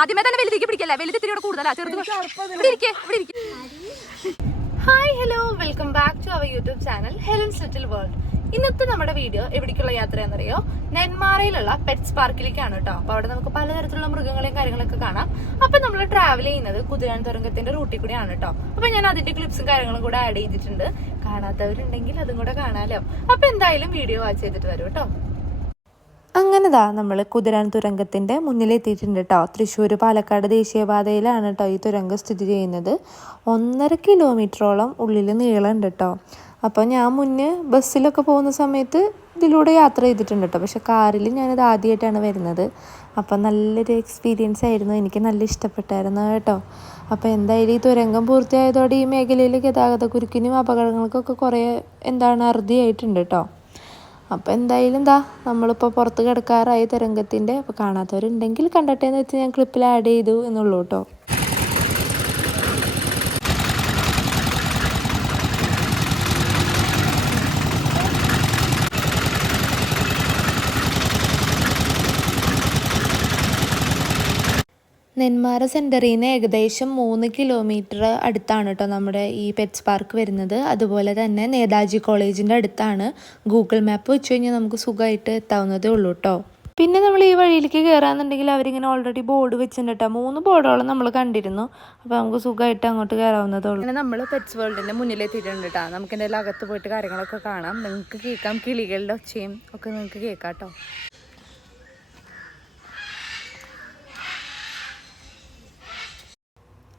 ആദ്യമേ തന്നെ വലുതേക്ക് പിടിക്കല്ലേ, വലുത് ഇത്തിരി കൂടുതലാ, ചെറുത് hi hello welcome back to our YouTube channel Helen's little world. ഇന്നത്തെ നമ്മുടെ വീഡിയോ എവിടേക്കുള്ള യാത്രയാണെന്നറിയോ? നെന്മാറയിലുള്ള പെറ്റ്സ് പാർക്കിലേക്കാണ് കേട്ടോ. അപ്പൊ അവിടെ നമുക്ക് പലതരത്തിലുള്ള മൃഗങ്ങളെയും കാര്യങ്ങളൊക്കെ കാണാം. അപ്പൊ നമ്മൾ ട്രാവൽ ചെയ്യുന്നത് കുതിരാൻ തുരങ്കത്തിന്റെ റൂട്ടിൽ കൂടെയാണ് കേട്ടോ. അപ്പൊ ഞാൻ അതിന്റെ ക്ലിപ്സും കാര്യങ്ങളും കൂടെ ആഡ് ചെയ്തിട്ടുണ്ട്. കാണാത്തവരുണ്ടെങ്കിൽ അതും കൂടെ കാണാലോ. അപ്പൊ എന്തായാലും വീഡിയോ വാച്ച് ചെയ്തിട്ട് വരും കേട്ടോ. അങ്ങനെതാ നമ്മൾ കുതിരാൻ തുരങ്കത്തിൻ്റെ മുന്നിലെത്തിയിട്ടുണ്ട് കേട്ടോ. തൃശ്ശൂർ പാലക്കാട് ദേശീയപാതയിലാണ് കേട്ടോ ഈ തുരങ്കം സ്ഥിതി ചെയ്യുന്നത്. 1.5 കിലോമീറ്ററോളം ഉള്ളിൽ നീളമുണ്ട് കേട്ടോ. അപ്പോൾ ഞാൻ മുന്നേ ബസ്സിലൊക്കെ പോകുന്ന സമയത്ത് ഇതിലൂടെ യാത്ര ചെയ്തിട്ടുണ്ട് കേട്ടോ. പക്ഷെ കാറിൽ ഞാനിത് ആദ്യമായിട്ടാണ് വരുന്നത്. അപ്പം നല്ലൊരു എക്സ്പീരിയൻസ് ആയിരുന്നു, എനിക്ക് നല്ല ഇഷ്ടപ്പെട്ടായിരുന്നു കേട്ടോ. അപ്പോൾ എന്തായാലും ഈ തുരങ്കം പൂർത്തിയായതോടെ ഈ മേഖലയിൽ ഗതാഗതക്കുരുക്കിനും അപകടങ്ങൾക്കൊക്കെ കുറേ അറുതിയായിട്ടുണ്ട് കേട്ടോ. അപ്പോൾ എന്തായാലും നമ്മളിപ്പോൾ പുറത്ത് കിടക്കാറായി തുരങ്കത്തിൻ്റെ. അപ്പോൾ കാണാത്തവരുണ്ടെങ്കിൽ കണ്ടട്ടെ എന്ന് വെച്ച് ഞാൻ ക്ലിപ്പിൽ ആഡ് ചെയ്തു എന്നുള്ളൂ കേട്ടോ. നെന്മാറ സെൻറ്ററിൽ നിന്ന് ഏകദേശം 3 കിലോമീറ്റർ അടുത്താണ് കേട്ടോ നമ്മുടെ ഈ പെറ്റ്സ് പാർക്ക് വരുന്നത്. അതുപോലെ തന്നെ നേതാജി കോളേജിൻ്റെ അടുത്താണ്. ഗൂഗിൾ മാപ്പ് വെച്ച് കഴിഞ്ഞാൽ നമുക്ക് സുഖമായിട്ട് എത്താവുന്നതേ ഉള്ളൂ കേട്ടോ. പിന്നെ നമ്മൾ ഈ വഴിയിലേക്ക് കയറാന്നുണ്ടെങ്കിൽ അവരിങ്ങനെ ഓൾറെഡി ബോർഡ് വെച്ചിട്ടുണ്ട് കേട്ടോ. 3 ബോർഡോളം നമ്മൾ കണ്ടിരുന്നു. അപ്പോൾ നമുക്ക് സുഖമായിട്ട് അങ്ങോട്ട് കയറാവുന്നതേ ഉള്ളൂ. അങ്ങനെ നമ്മൾ പെറ്റ്സ് വേൾഡിൻ്റെ മുന്നിലെത്തിയിട്ടുണ്ട് കേട്ടോ. നമുക്ക് എന്തായാലും അകത്ത് പോയിട്ട് കാര്യങ്ങളൊക്കെ കാണാം. നിങ്ങൾക്ക് കേൾക്കാം, കിളികളുടെ ഒച്ചയും ഒക്കെ നിങ്ങൾക്ക് കേൾക്കാം കേട്ടോ.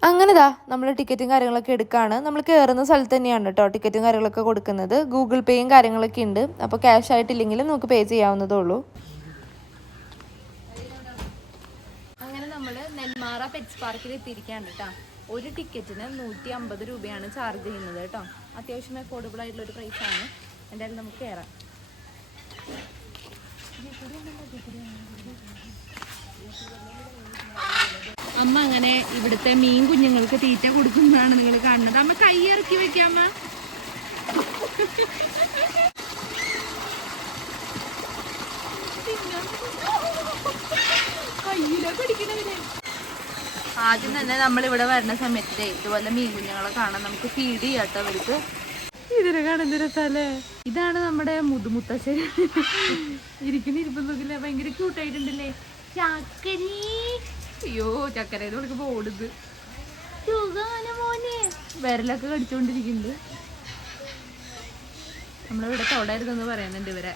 അങ്ങനെ നമ്മൾ ടിക്കറ്റും കാര്യങ്ങളൊക്കെ എടുക്കുകയാണ്. നമ്മൾ കയറുന്ന സ്ഥലത്ത് തന്നെയാണ് കേട്ടോ ടിക്കറ്റും കാര്യങ്ങളൊക്കെ കൊടുക്കുന്നത്. ഗൂഗിൾ പേയും കാര്യങ്ങളൊക്കെ ഉണ്ട്. അപ്പോൾ ക്യാഷ് ആയിട്ടില്ലെങ്കിലും നമുക്ക് പേ ചെയ്യാവുന്നതേ ഉള്ളൂ. അങ്ങനെ നമ്മൾ നെന്മാറ പെറ്റ്സ് പാർക്കിൽ എത്തിയിരിക്കുകയാണ് കേട്ടോ. ഒരു ടിക്കറ്റിന് 150 രൂപയാണ് ചാർജ് ചെയ്യുന്നത് കേട്ടോ. അത്യാവശ്യം അഫോർഡബിൾ ആയിട്ടുള്ളൊരു പ്രൈസാണ്. എന്തായാലും നമുക്ക് കയറാം. അമ്മ അങ്ങനെ ഇവിടുത്തെ മീൻ കുഞ്ഞുങ്ങൾക്ക് തീറ്റ കൊടുക്കുന്നതാണ് നിങ്ങൾ കാണുന്നത്. അമ്മ കൈ ഇറക്കി വെക്കാമ്മ. ആദ്യം തന്നെ നമ്മൾ ഇവിടെ വരുന്ന സമയത്ത് ഇതുപോലെ മീൻ കുഞ്ഞുങ്ങളെ കാണാൻ നമുക്ക് ഫീഡ് ചെയ്യാട്ടോ അവർക്ക്. ഇതിനെ കാണുന്ന രസല്ലേ. ഇതാണ് നമ്മുടെ മുതുമുത്തശ്ശേരി ഇരിക്കുന്ന ഇരിപ്പൊന്നുമില്ല, ഭയങ്കര ക്യൂട്ടായിട്ടുണ്ടല്ലേ. ചക്കരി, അയ്യോ ചക്കരേന്ന് വിളിക്കുമ്പോ ഓടുത്. മോനെ വിരലൊക്കെ കടിച്ചോണ്ടിരിക്കുന്നുണ്ട്. നമ്മളിവിടെ തൊടരുതെന്ന് പറയുന്നുണ്ട് ഇവരെ.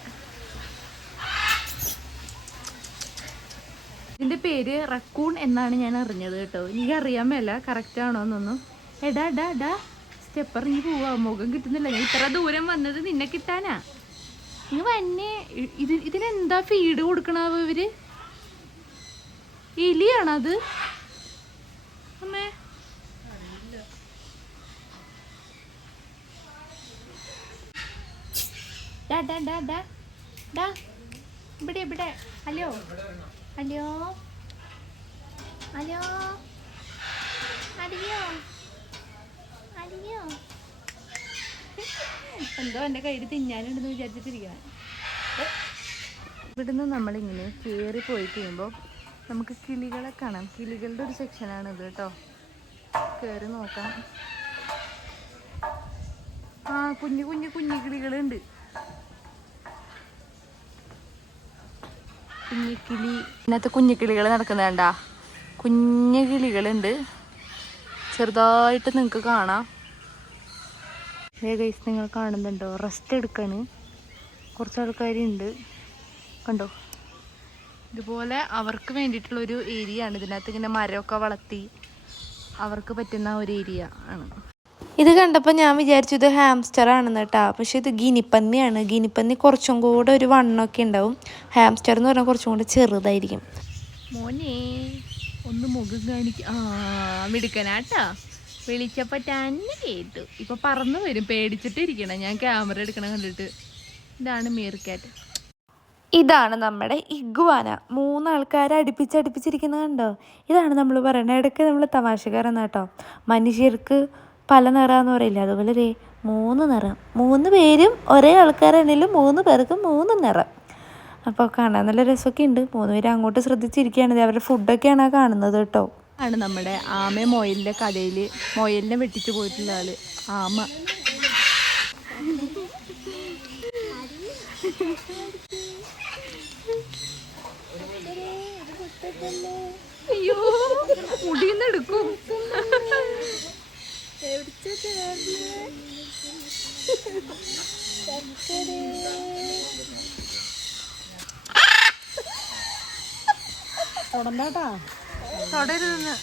ഇതിന്റെ പേര് റക്കൂൺ എന്നാണ് ഞാൻ അറിഞ്ഞത് കേട്ടോ. എനിക്ക് അറിയാൻ മേല കറക്റ്റ് ആണോ എന്നൊന്നും. എടാ ഡാ ഡാ സ്റ്റെപ്പ് ഇറങ്ങി പോവാ, മുഖം കിട്ടുന്നില്ല. ഞാൻ ഇത്ര ദൂരം വന്നത് നിന്നെ കിട്ടാനാ. ഇങ്ങ് വന്നെ. ഇതിനെന്താ ഫീഡ് കൊടുക്കണാവോ ഇവര്? എലിയാണത് അമ്മേ? ഇവിടെ ഇവിടെ. ഹലോ ഹലോ ഹലോ അറിയോ അറിയോ? എന്തോ എൻ്റെ കയ്യിൽ തിന്നാനുണ്ടെന്ന് വിചാരിച്ചിട്ടിരിക്കണം. ഇവിടുന്ന് നമ്മളിങ്ങനെ കയറി പോയി കഴിയുമ്പോൾ നമുക്ക് കിളികളെ കാണാം. കിളികളുടെ ഒരു സെക്ഷനാണിത് കേട്ടോ. കയറി നോക്കാം. ആ കുഞ്ഞു കുഞ്ഞു കുഞ്ഞു കിളികളുണ്ട്. കുഞ്ഞിക്കിളി, ഇതിനകത്ത് കുഞ്ഞിക്കിളികൾ നടക്കുന്നുണ്ടാ. കുഞ്ഞു കിളികളുണ്ട്, ചെറുതായിട്ട് നിങ്ങൾക്ക് കാണാം. ഗൈസ് നിങ്ങൾ കാണുന്നുണ്ടോ? റെസ്റ്റ് എടുക്കാണ് കുറച്ച് ആൾക്കാരുണ്ട് കണ്ടോ. ഇതുപോലെ അവർക്ക് വേണ്ടിയിട്ടുള്ളൊരു ഏരിയ ആണ്. ഇതിനകത്ത് ഇങ്ങനെ മരമൊക്കെ വളർത്തി അവർക്ക് പറ്റുന്ന ഒരു ഏരിയ ആണ്. ഇത് കണ്ടപ്പോൾ ഞാൻ വിചാരിച്ചു ഇത് ഹാംസ്റ്റർ ആണെന്ന് കേട്ടോ. പക്ഷെ ഇത് ഗിനിപ്പന്നിയാണ്. ഗിനിപ്പന്നി കുറച്ചും കൂടെ ഒരു വണ്ണമൊക്കെ ഉണ്ടാവും. ഹാംസ്റ്റർ എന്ന് പറഞ്ഞാൽ കുറച്ചും കൂടെ ചെറുതായിരിക്കും. മോനെ ഒന്ന് മുഖം കാണിക്ക. ആ മിടുക്കനാട്ടാ. വിളിച്ചപ്പോൾ തന്നെ കേട്ടു. ഇപ്പൊ പറന്നു വരും, പേടിച്ചിട്ടിരിക്കണം. ഞാൻ ക്യാമറ എടുക്കണം കണ്ടിട്ട്. ഇതാണ് മീർക്കാറ്റ്. ഇതാണ് നമ്മുടെ ഇഗ്വാന. 3 ആൾക്കാരെ അടുപ്പിച്ചടുപ്പിച്ചിരിക്കുന്നത് കണ്ടോ. ഇതാണ് നമ്മൾ പറയുന്നത്. ഇടയ്ക്ക് നമ്മൾ തമാശക്കാരെന്ന് കേട്ടോ. മനുഷ്യർക്ക് പല നിറമെന്ന് പറയില്ല, അതുപോലെ 3 നിറം. 3 പേരും ഒരേ ആൾക്കാരാണെങ്കിലും 3 പേർക്കും 3 നിറം. അപ്പോൾ കാണാൻ നല്ല രസമൊക്കെ ഉണ്ട്. 3 പേര് അങ്ങോട്ട് ശ്രദ്ധിച്ചിരിക്കുകയാണ്. അവരുടെ ഫുഡൊക്കെയാണ് കാണുന്നത് കേട്ടോ. ആണ് നമ്മുടെ ആമ മൊയലിന്റെ കഥയിൽ മൊയലിനെ വെട്ടിച്ചു പോയിട്ടുള്ള ആള് ആമ. അയ്യോ മുടിയെന്നെടുക്കും. തുടണ്ടാട്ടാ തുടരുന്ന്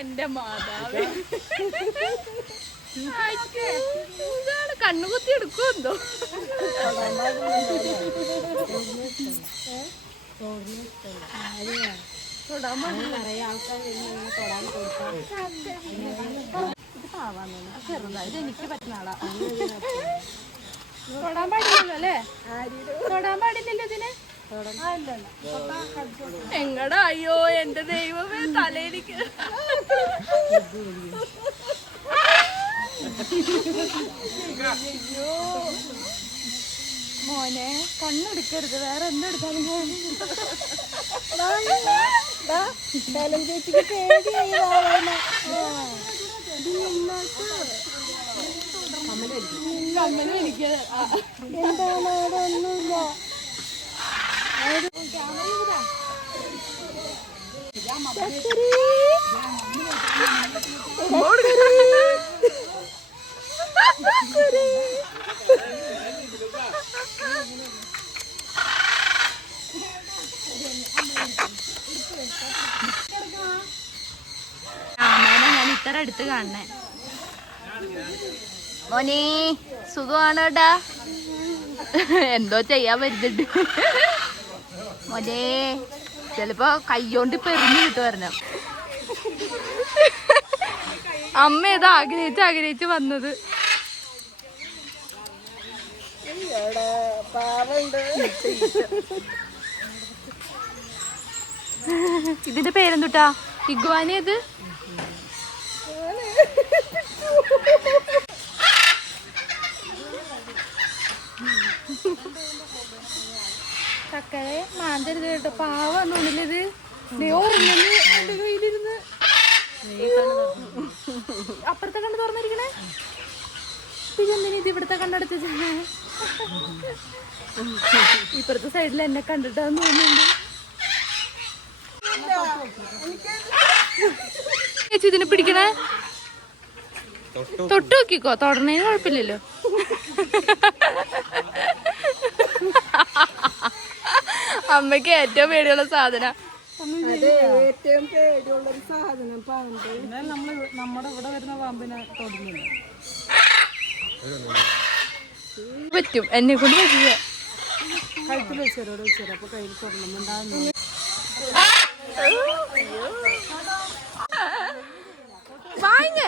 എന്റെ മാതാവേ, ഇതാണ് കണ്ണുകുത്തി എടുക്കുമെന്തോ. എനിക്ക് പറ്റുന്ന ആളാ. തൊടാൻ പാടില്ലല്ലോ അല്ലേ? തൊടാൻ പാടില്ലല്ലോ ഇതിന്. എങ്ങടാ? അയ്യോ എന്റെ ദൈവമേ, തലയിലേക്ക് അയ്യോ മോനെ, കണ്ണെടുക്കരുത്. വേറെ എന്തെടുത്താലും ചേച്ചിക്ക് പേടിയായി കമ്മലും എനിക്ക് എന്താണ് അവിടെ ഒന്നുമില്ല. ആമേനെ ഞാൻ ഇത്ര അടുത്ത് കാണണേ. മോനെ സുഖമാണ് കേട്ടാ. എന്തോ ചെയ്യാൻ വരുന്നുണ്ട് മോനെ. ചിലപ്പോ കയ്യോണ്ട് ഇപ്പൊ എറിഞ്ഞു കിട്ടുമായിരുന്നു. അമ്മ ഏതാ ആഗ്രഹിച്ച് വന്നത്. ഇതിന്റെ പേരെന്തുട്ടാ? ഇഗ്വാനേത്? ചക്കരെ മാന്തരുത് കേട്ടോ, പാവന്നുള്ളിലിത്. എന്റെ കയ്യിലിരുന്ന് അപ്പുറത്തെ കണ്ണ് തുറന്നിരിക്കണേ. പിന്നെന്തിനാ ഇത് ഇവിടുത്തെ കണ്ണടച്ച്? ഇപ്പുറത്തെ സൈഡിൽ എന്നെ കണ്ടിട്ടാന്ന് തോന്നുന്നുണ്ട്. ചേച്ചി ഇതിനെ പിടിക്കണേ. തൊട്ട് നോക്കിക്കോ, തൊടണേന് കുഴപ്പമില്ലല്ലോ. അമ്മയ്ക്ക് ഏറ്റവും പേടിയുള്ള സാധനം. ഏറ്റവും പേടിയുള്ളൊരു സാധനം പാമ്പ്. നമ്മുടെ ഇവിടെ വരുന്ന പാമ്പിനെ തൊടുന്നില്ല. പറ്റും, എന്നെ കൊണ്ട് പറ്റില്ല. കഴുത്തിൽ വെച്ചേരോട് വെച്ചേരാ. അപ്പൊ കയ്യിൽ തൊടണമെന്നുണ്ടാകുന്നു. വാങ്ങ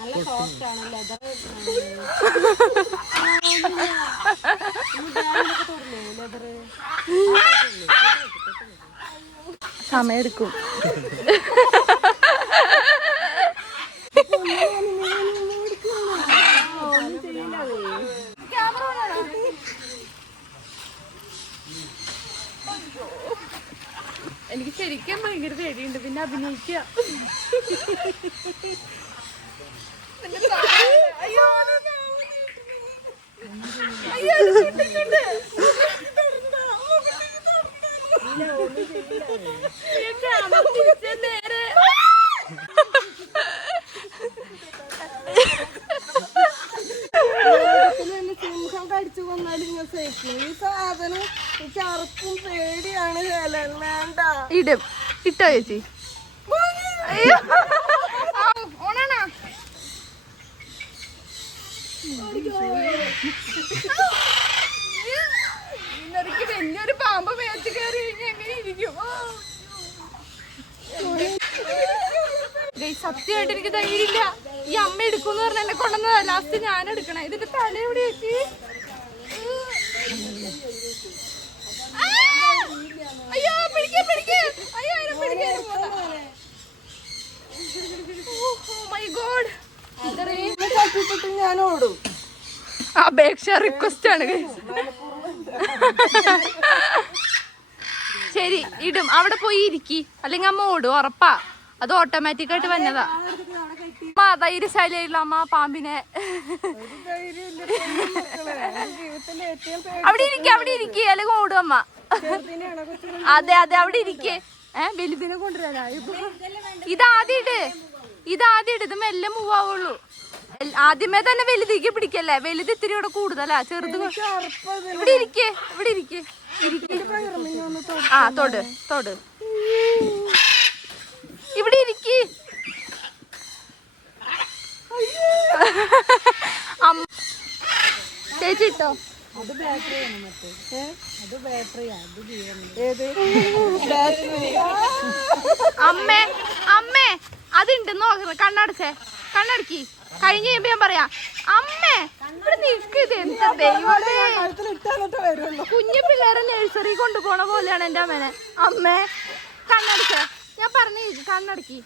നല്ല സോഫ്റ്റ് ആണ്. ലെതർ ലെതർ സമയെടുക്കും. എനിക്ക് ശരിക്കും ഭയങ്കര പേടിയുണ്ട്. പിന്നെ അഭിനയിക്കുക. സിംഹം കടിച്ചു കൊന്നാലും ഈ സാധനം ചർക്കും പേടിയാണ്. വേണ്ട ഇടും. ഇട്ടോ ചേച്ചി? ഓണാണോ? വലിയൊരു പാമ്പ് മേച്ച് കയറി കഴിഞ്ഞാൽ എങ്ങനെ ഇരിക്കും? സത്യമായിട്ട് എനിക്ക് ധൈര്യമില്ല. ഈ അമ്മ എടുക്കുമെന്ന് പറഞ്ഞ എന്നെ കൊണ്ടുവന്നതാ. ലാസ്റ്റ് ഞാൻ എടുക്കണേ. ഇതിന്റെ തല എവിടെ വെച്ച്? അയ്യോ പിടിക്കേ പിടിക്കേ. അയ്യോ മൈ ഗോഡ്. ഞാൻ ഓടും. അപേക്ഷ റിക്വസ്റ്റ് ആണ്. ശരി ഇടും. അവിടെ പോയി ഇരിക്കി, അല്ലെങ്കിൽ അമ്മ ഓടും ഉറപ്പാ. അത് ഓട്ടോമാറ്റിക് ആയിട്ട് വന്നതാ. ധൈര്യശാലിയായില്ല അമ്മ പാമ്പിനെ. അവിടെ ഇരിക്കുക അല്ലെങ്കിൽ ഓടും അമ്മ. അതെ അവിടെ ഇരിക്കേ. വലുതിനെ കൊണ്ടുവരാ. ഇതാദ്യം ഇട്. ഇത് മെല്ലെ മൂവ് ആവുള്ളൂ. ആദ്യമേ തന്നെ വലുതേക്ക് പിടിക്കല്ലേ. വലുത് ഇത്തിരി കൂടെ കൂടുതലാ. ചെറുത് ഇവിടെ ഇരിക്കേ. ആ തൊട് ഇവിടെ ഇരിക്കേ. ചേച്ചി ഇട്ടോ. അത് ബാറ്ററിയാണ്. മറ്റേ അത് ബാറ്ററിയാ. അത് അമ്മേ അതുണ്ടെന്ന് നോക്കുന്നത്. കണ്ണടക്കി കഴിഞ്ഞ് കഴിയുമ്പോ ഞാൻ പറയാം. അമ്മേ ഇവിടെ നിൽക്കുന്നത് എന്താ ദൈവമേ. കുഞ്ഞു പിള്ളേരെ നഴ്സറി കൊണ്ടുപോണ പോലെയാണ് എന്റെ അമ്മേനെ. അമ്മേ കണ്ണടച്ചേ. ഞാൻ പറഞ്ഞു കണ്ണടക്കി.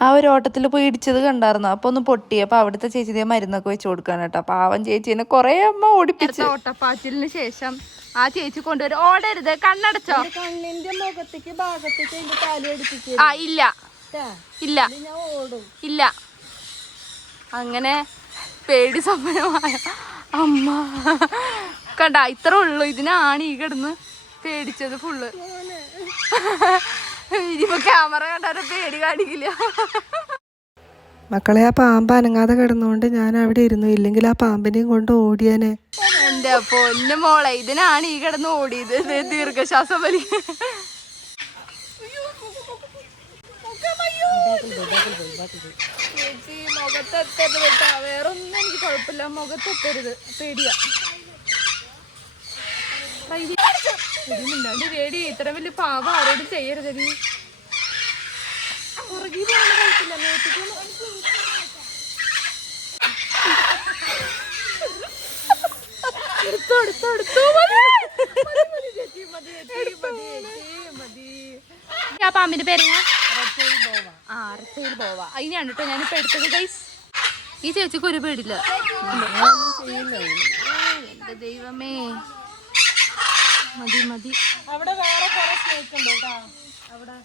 ആ ഒരു ഓട്ടത്തിൽ പോയി ഇടിച്ചത് കണ്ടായിരുന്നു. അപ്പോൾ ഒന്ന് പൊട്ടി. അപ്പോൾ അവിടുത്തെ ചേച്ചി മരുന്നൊക്കെ വെച്ച് കൊടുക്കാണ് കേട്ടോ. പാവം ചേച്ചീനെ കുറേ അമ്മ ഓടിപ്പിച്ചു. ഓട്ടപ്പാച്ചിലിന് ശേഷം ആ ചേച്ചി കൊണ്ടുവരും. ഓടരുത്. കണ്ണടച്ചോ. കണ്ണിന്റെ മുഖത്തേക്ക് ഭാഗത്തേക്ക് അതിന്റെ താലി അടിപ്പിച്ചു. ആ ഇല്ല. അങ്ങനെ പേടി സമയമായ അമ്മ കണ്ട. ഇത്ര ഉള്ളു. ഇതിനാണ് ഈ കിടന്ന് പേടിച്ചത് ഫുള്ള്. ഇനിയിപ്പോ ക്യാമറ കണ്ടാലും പേടി കാണിക്കില്ല. മക്കളെ, ആ പാമ്പ് അനങ്ങാതെ കിടന്നുകൊണ്ട് ഞാൻ അവിടെ ഇരുന്നു. ഇല്ലെങ്കിൽ ആ പാമ്പിനെയും കൊണ്ട് ഓടിയാനെ. എന്റെ പൊന്നു മോളെ, ഇതിനാണ് ഈ കിടന്ന് ഓടിയത്. ദീർഘശ്വാസം വലി. ചേച്ചി മുഖത്തെത്തരുത് കേട്ടാ. വേറൊന്നും എനിക്ക് കുഴപ്പമില്ല. മുഖത്തെത്തരുത്. പേടിയാ. പേടി. ഇത്ര വലിയ പാവം ആരോടും ചെയ്യരുത്. പുറകെ പോകുന്ന കുഴപ്പമില്ല. ആ പാമ്പിന്റെ പേരെങ്ങ? റച്ചയിൽ പോവ. അതിനാണ് കേട്ടോ ഞാനിപ്പോ എടുത്തത് ഗൈസ്. ഈ ചേച്ചിക്ക് ഒരു പേടില്ല. എന്റെ ദൈവമേ. മതി. അവിടെ വേറെ കുറെ സ്നേക്ക് ഉണ്ട് കേട്ടോ. അവിടെ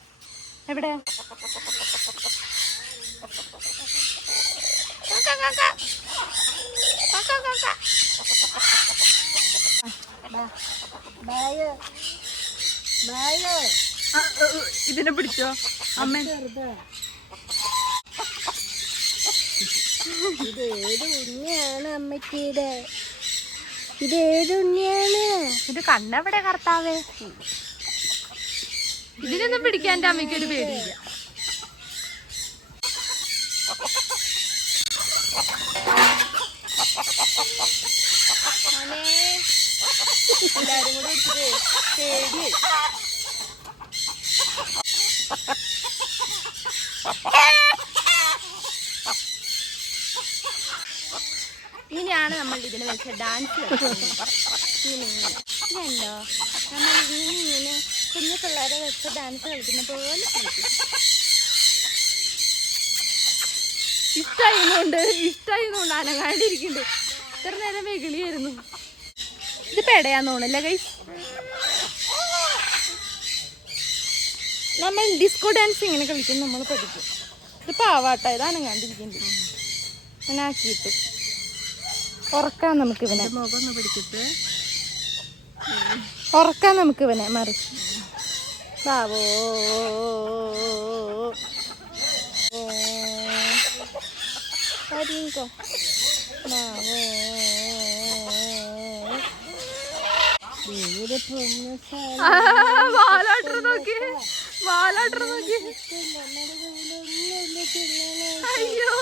എവിടെ? ഇതിനെ പിടിച്ചോ അമ്മ. ഇതേത് ഉണ്ണിയാണ് അമ്മയ്ക്കിത്? ഇതേത് ഉണ്ണിയാണ്? ഇത് കണ്ണെവിടെ കർത്താവേ? ഇതിനൊന്നും പിടിക്കാൻ എൻ്റെ അമ്മയ്ക്കൊരു പേടിയില്ല. എല്ലാരും കൂടെ എടുത്തിട്ട് പേടി. ഇങ്ങനെയാണ് നമ്മൾ ഇതിന് വെച്ച ഡാൻസ് കളിക്കുന്നത്. ഇങ്ങനെയുണ്ടോ? നമ്മൾ ഇങ്ങനെ കുഞ്ഞു പിള്ളേരെ വെച്ച ഡാൻസ് കളിക്കുന്ന പോലെ കളിക്കും. ഇഷ്ടായിരുന്നുണ്ട് അനങ്ങാണ്ടിരിക്കുന്നുണ്ട്. ഇത്ര നേരം വെകിളിയായിരുന്നു. ഇത് പെടയാന്ന് തോന്നല്ലേ ഗൈസ്? നമ്മൾ ഡിസ്കോ ഡാൻസ് ഇങ്ങനെ കളിക്കും. നമ്മൾ പഠിക്കും. ഇത് പാവാട്ടോ. ഇത് അനങ്ങാണ്ടിരിക്കുന്നുണ്ട്. അങ്ങനെ ആക്കിയിട്ടു ഉറക്കാൻ നമുക്ക് ഇവനെ. മുഖം ഒന്ന് പിടിച്ചിട്ട് ഉറക്കാൻ നമുക്ക് ഇവനെ മറിച്ച്. ബാവോ കരിങ്കോ ബാവോ. വാലാട്ടർ നോക്കി. അയ്യോ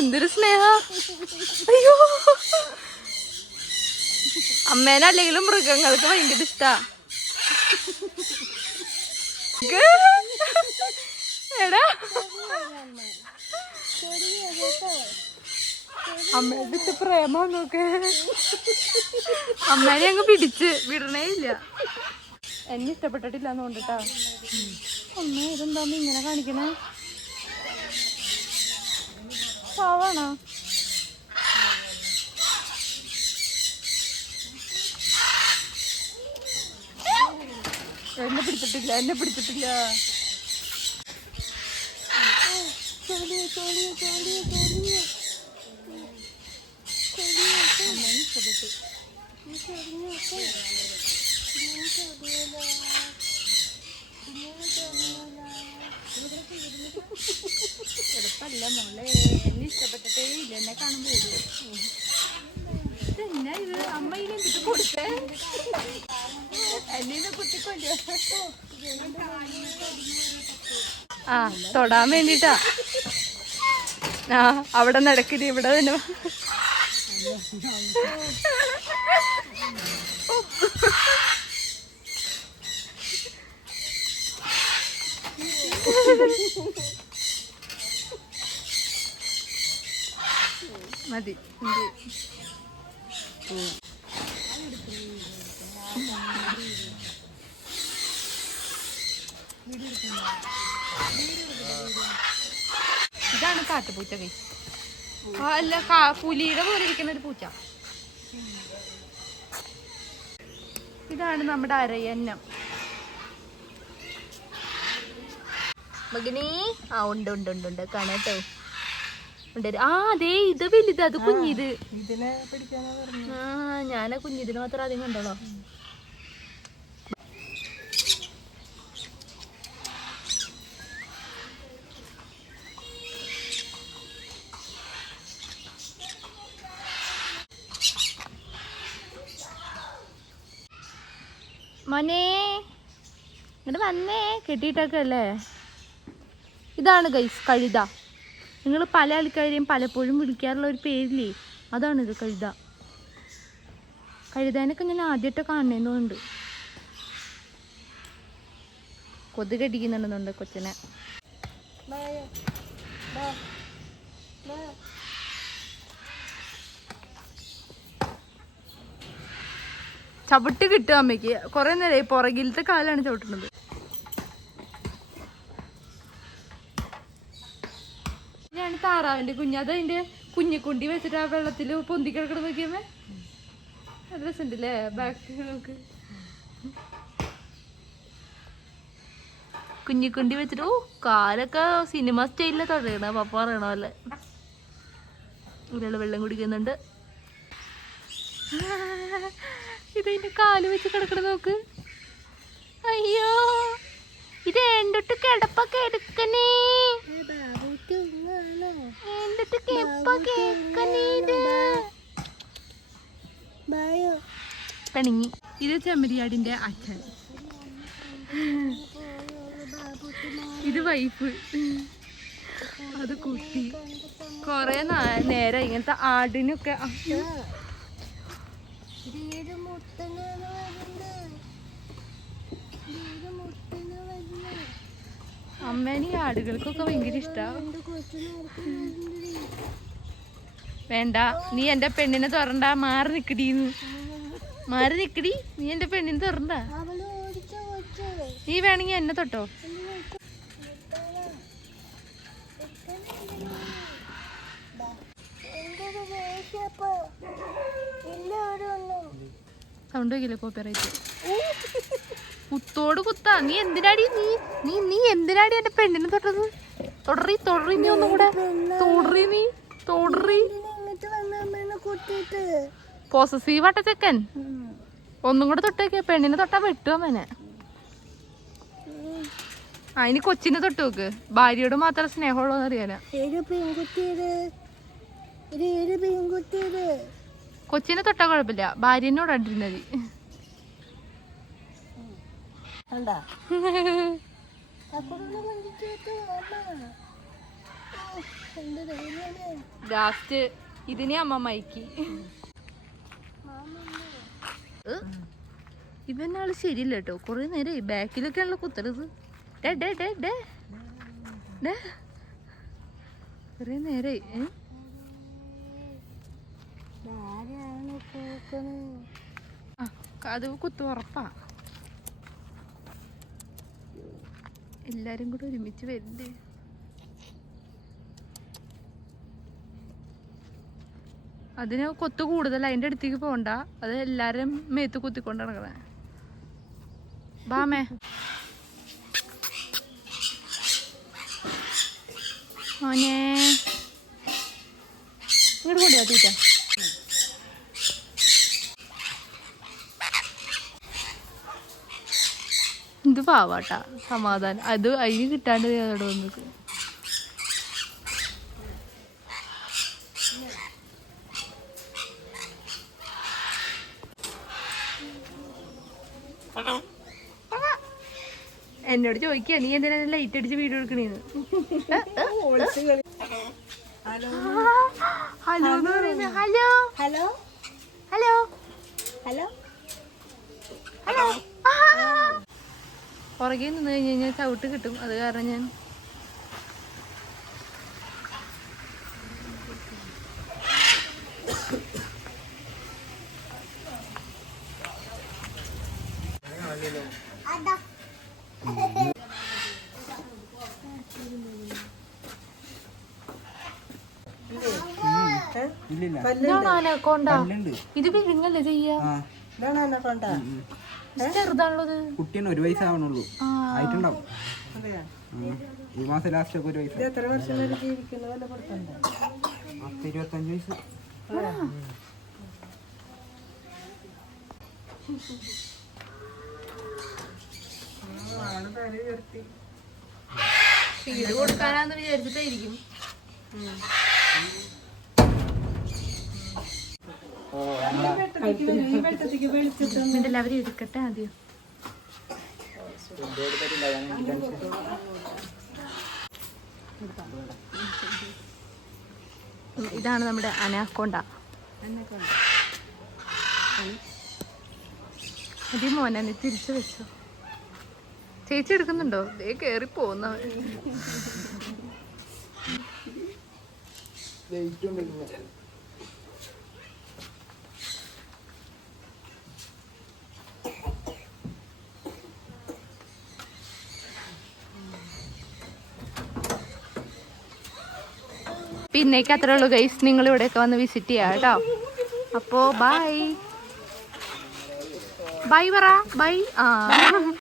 എന്തൊരു സ്നേഹ. അയ്യോ, അമ്മേനല്ലെങ്കിലും മൃഗങ്ങൾക്ക് ഭയങ്കര ഇഷ്ടാ. എടാ അമ്മയുടെ ഇഷ്ട പ്രേമ നോക്കെ. അമ്മേനെ അങ്ങ് പിടിച്ച് വിടണേ ഇല്ല. എന്നെ ഇഷ്ടപ്പെട്ടിട്ടില്ലാന്ന് കൊണ്ടിട്ടാ. അമ്മ ഇതെന്താന്ന് ഇങ്ങനെ കാണിക്കണേ? പാവാണോ? എന്നെ പിടിച്ചിട്ടില്ല, എന്നെ പിടിച്ചിട്ടില്ല. ഇഷ്ടപ്പെട്ടു. എളുപ്പല്ല മോളെ, എന്നെ ഇഷ്ടപ്പെട്ടിട്ടേ ഇല്ല. എന്നെ കാണുമ്പോ ഇതെന്നാ ഇത്? അമ്മ ഇതിന് എന്തിട്ട് കൊടുത്തേ? എന്നെ കുത്തിക്കൊല്ലോ. ആ, തൊടാൻ വേണ്ടിട്ടാ. ആ, അവിടെ നടക്കില്ല, ഇവിടെ തന്നെ. മതി. ഇതാണ് കാട്ടുപൂച്ച. കൈ അല്ല, പുലിയുടെ പോലെ ഇരിക്കുന്ന ഒരു പൂച്ച. ഇതാണ് നമ്മുടെ അരയന്നം. മകനേ, ആ ഉണ്ട് ഉണ്ട് ഉണ്ട് ഉണ്ട് കാണാട്ടോ. ഉണ്ട്. ആ അതെ, ഇത് വലുത്, അത് കുഞ്ഞിത്. ആ, ഞാനാ കുഞ്ഞിതിന് മാത്രം അധികം കണ്ടോളോ. മോനെ ഇങ്ങോട്ട് വന്നേ. കെട്ടിയിട്ടൊക്കെ അല്ലേ. ഇതാണ് ഗൈസ് കഴുത. നിങ്ങൾ പല ആൾക്കാരെയും പലപ്പോഴും വിളിക്കാറുള്ള ഒരു പേരില്ലേ, അതാണിത്, കഴുത. കഴുതാനൊക്കെ ഞാൻ ആദ്യമായിട്ട് കാണുന്നതെന്ന് തോന്നുന്നുണ്ട്. കൊതുക് കടിക്കുന്നുണ്ടെന്നുണ്ട് കൊച്ചിനെ. ചവിട്ട് കിട്ടും അമ്മയ്ക്ക്. കുറെ നേരം പുറകിലത്തെ കാലാണ് ചവിട്ടുന്നത്. ഞാൻ താറാവിന്റെ കുഞ്ഞ്, അത് അതിന്റെ കുഞ്ഞിക്കുണ്ടി വെച്ചിട്ട് ആ വെള്ളത്തിൽ പൊന്തി കിടക്കണം. നോക്കിയമ്മേ, അത് രസമുണ്ടല്ലേ? ബാക്ക് നോക്ക്, കുഞ്ഞിക്കുണ്ടി വെച്ചിട്ട്. ഓ, കാലൊക്കെ സിനിമ സ്റ്റൈലിലെ തുടങ്ങണ പപ്പ പറയണ പോലെ. ഒരാള് വെള്ളം കുടിക്കുന്നുണ്ട്. ഇതിന്റെ കാല് വെച്ച് കിടക്കണം നോക്ക്. അയ്യോ, ഇത് എന്തൊട്ട് കിടപ്പൊക്കെ എടുക്കണേ. എന്തൊട്ട് കിടപ്പൊക്കെ പെണങ്ങി. ഇത് ചെമ്മരിയാടിന്റെ അച്ഛൻ, ഇത് വൈഫ്, അത് കുട്ടി. കൊറേ നേരം ഇങ്ങനത്തെ ആടിനൊക്കെ. അമ്മേനെ ഈ ആടുകൾക്കൊക്കെ ഭയങ്കര ഇഷ്ടാ. വേണ്ട, നീ എന്റെ പെണ്ണിനെ തുറണ്ട. മാറി നിക്കടീന്ന്, മാറി നിക്കടി. നീ എന്റെ പെണ്ണിനെ തുറണ്ട. നീ വേണമെങ്കിൽ എന്നെ തൊട്ടോ. Sound വയ്ക്കില്ല, copyright. കുത്തോട് കുത്താ. നീ എന്തിനാടി നീ എന്തിനാടി എന്റെ പെണ്ണിനെ തൊട്ടത്? തൊടറി തൊടറി, നീ ഒന്നും കൂടെ തൊടറി, നീ തൊടറി. പോസസീവ് ആട്ട ചെക്കൻ. ഒന്നും കൂടെ തൊട്ടേക്ക്. പെണ്ണിനെ തൊട്ടാ വെട്ടുക മേനെ. ആ, ഇനി കൊച്ചിനെ തൊട്ട് നോക്ക്. ഭാര്യയോട് മാത്രം സ്നേഹമുള്ളൂന്ന് അറിയാനാ. കൊച്ചിനെ തൊട്ടാ കുഴപ്പമില്ല, ഭാര്യനോട് കണ്ടിരുന്നത്. ലാസ്റ്റ് ഇതിനെ അമ്മ മയക്കി. ഇവനാള് ശരിയില്ല കേട്ടോ, കൊറേ നേരം ബാക്കിലൊക്കെയാണല്ലോ കുത്തരുത്. കൊറേ നേരായി. അത് കുത്തു ഉറപ്പാ. എല്ലാരും കൂടെ ഒരുമിച്ച് വരണ്ടേ. അതിന് കൊത്ത് കൂടുതൽ, അതിന്റെ അടുത്തേക്ക് പോണ്ട. അത് എല്ലാരും മേത്ത് കുത്തിക്കൊണ്ട് നടക്കണേ. ബാമേ മോനെ ഇങ്ങോട്ട് കൊണ്ടുവാ തീറ്റ. ഇത് പാവാട്ടാ, സമാധാനം. അത് അതിന് കിട്ടാണ്ട് അവിടെ വന്നിട്ട് എന്നോട് ചോദിക്കുക, നീ എന്തിനാ ലൈറ്റ് അടിച്ച് വീഡിയോ എടുക്കണേന്ന്. ഹലോ എന്ന് പറയുന്നത്. Hello hello hello hello hello. പുറകെ നിന്ന് കഴിഞ്ഞ് കഴിഞ്ഞാൽ ചവിട്ട് കിട്ടും. അത് കാരണം ഞാൻ കൊണ്ട ഇത് വിഴുങ്ങല്ലേ ചെയ്യാ. ചെറുതാണുള്ളത്. കുട്ടീന് 1 വയസ്സാവണുള്ളൂ. ആയിട്ടുണ്ടാവും. ഈ മാസം ലാസ്റ്റ് ഒക്കെ 1 വയസ്സ്. 25 വയസ്സ്. ഫീഡ് കൊടുക്കാനാന്ന് വിചാരിച്ചിട്ടായിരിക്കും. എല്ലാവരും എടുക്കട്ടെ ആദ്യം. ഇതാണ് നമ്മുടെ അനാക്കോണ്ട. അതി മോനെ നീ തിരിച്ചു വെച്ചോ. ചേച്ചി എടുക്കുന്നുണ്ടോ? ദേ കേറി പോന്നവൻ. പിന്നേക്ക് അത്രേ ഉള്ളൂ ഗൈസ്. നിങ്ങൾ ഇവിടെയൊക്കെ വന്ന് വിസിറ്റ് ചെയ്യാം കേട്ടോ. അപ്പോ ബൈ ബൈ പറ. ബൈ.